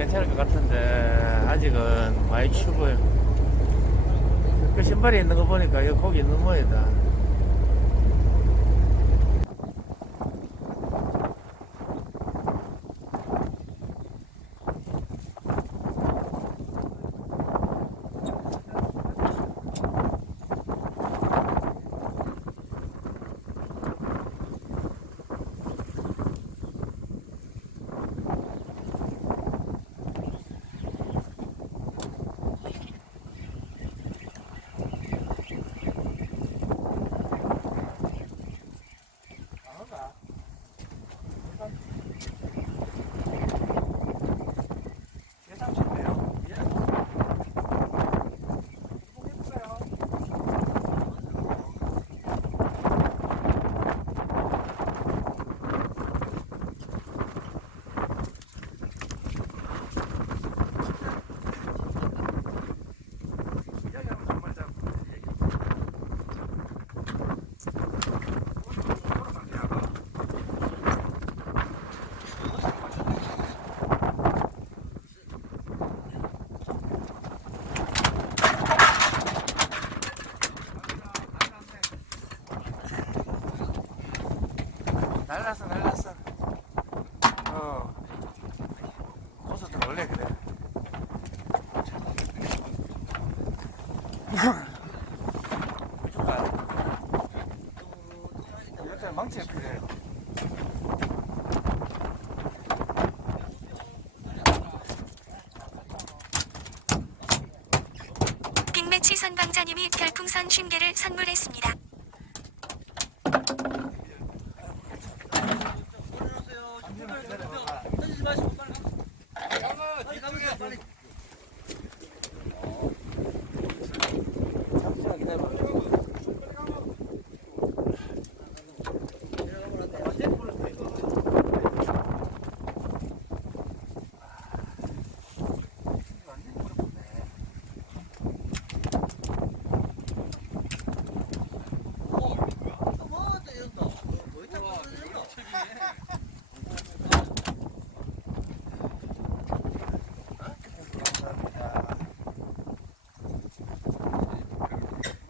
괜찮을 것 같은데 아직은 많이 추워요. 그 신발이 있는 거 보니까 여기 고기 있는 모양이다. 날랐어. 고수들 원래 그래. 이쪽 가요. 이렇게 망치가 필요해요. 빅매치 선방자님이 별풍선 50개를 선물했습니다.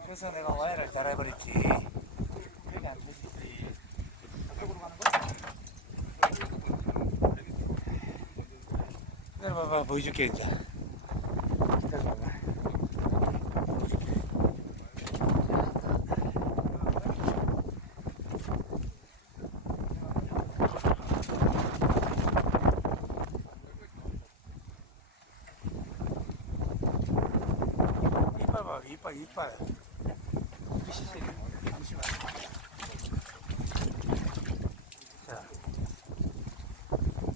그래서 내가 와이를 잘해버렸지. 그게 안 되지. 저쪽으로 가는 거야? 내려봐봐, 보여줄게, 이제. 내려봐봐. 이빨 봐, 이빨. 잠시만. 자,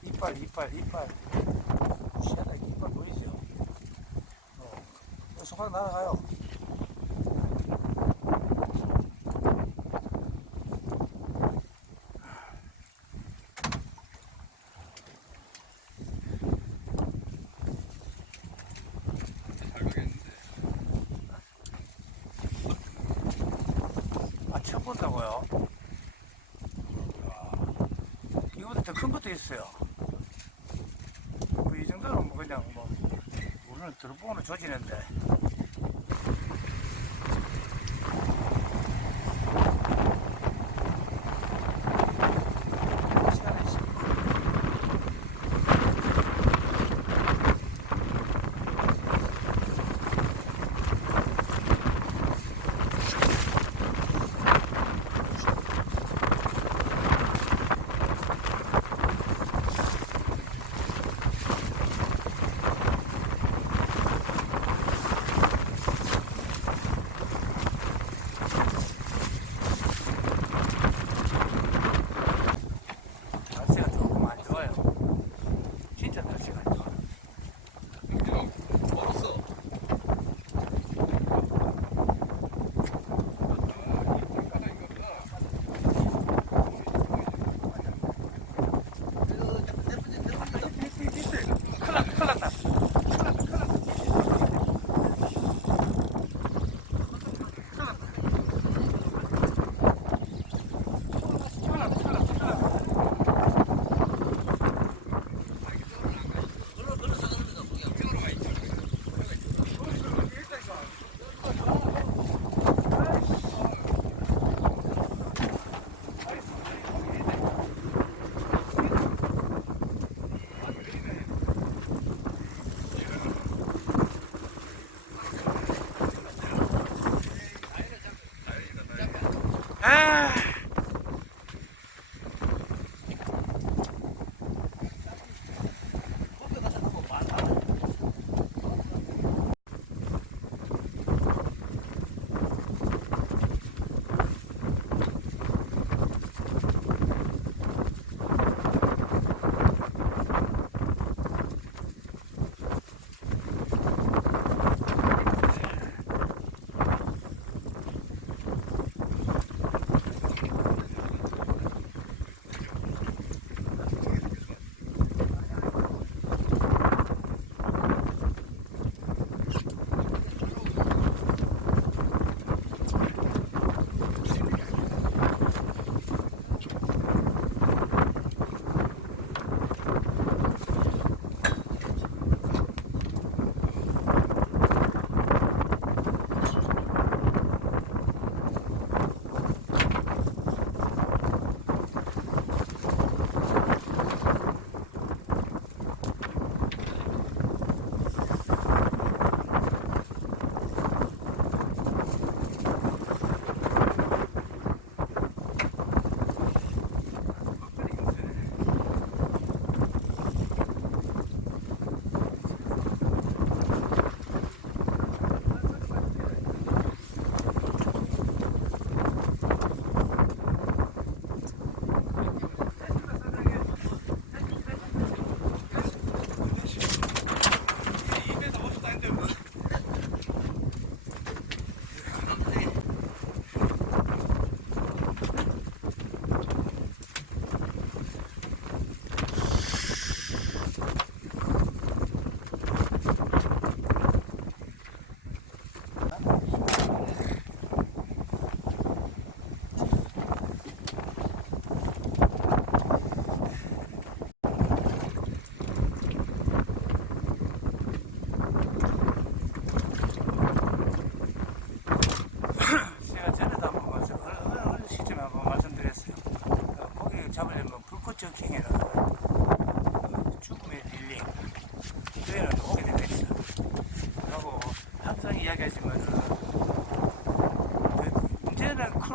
이빨. 시원하게 이빨 보이죠? 손가락 날아가요. 처음 본다고요? 이거보다 더 큰 것도 있어요. 이 정도는 뭐 그냥 뭐 우리는 들어보고는 조지는데.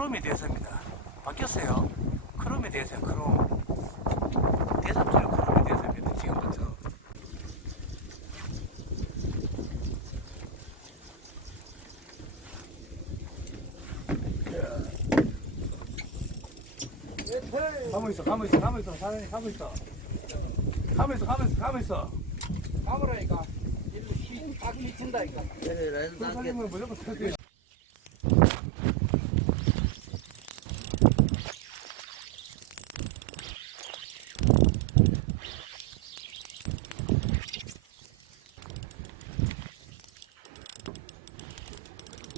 크롬이 대세입니다. 바뀌었어요. 크롬이 대세, 크롬. 대삼치는 크롬이 대세입니다. 지금부터. 가만있어. 사장님, 가만있어. 가만있어. 가보라니까. 딱 미친다니까. 사장님은 무조건 터져요.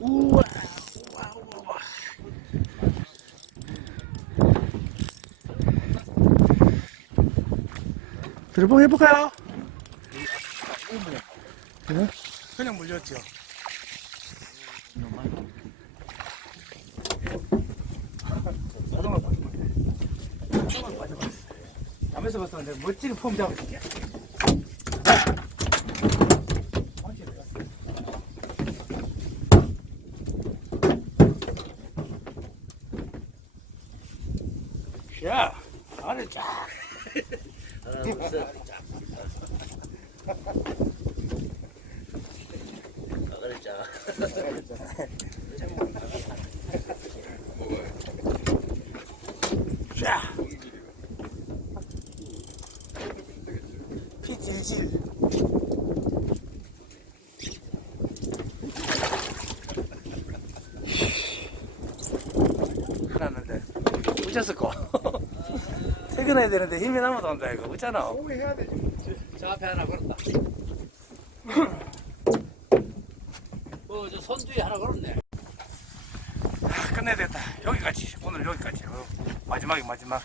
우와. 들어봉 해볼까요? 네? 그냥 물렸죠. 자동으로 빠져버렸어. 잠에서 봤었는데 멋지게 폼 잡아줄게. 야, 안에 쫙. 자, 피 질질. 그러는데 웃었을 거. 퇴근해야 되는데 힘이 남아도 온다 이거. 웃잖아. 몸이 해야 되지. 저 앞에 하나 걸었다. 저 선두에 하나 걸었네. 끝내야 됐다. 여기까지. 오늘 여기까지. 마지막.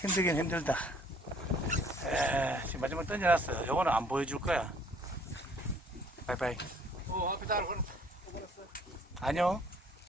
힘들긴 힘들다. 지금 마지막 던져놨어. 요거는 안 보여줄 거야. 바이바이. 앞에 하나 걸었다. 아니요.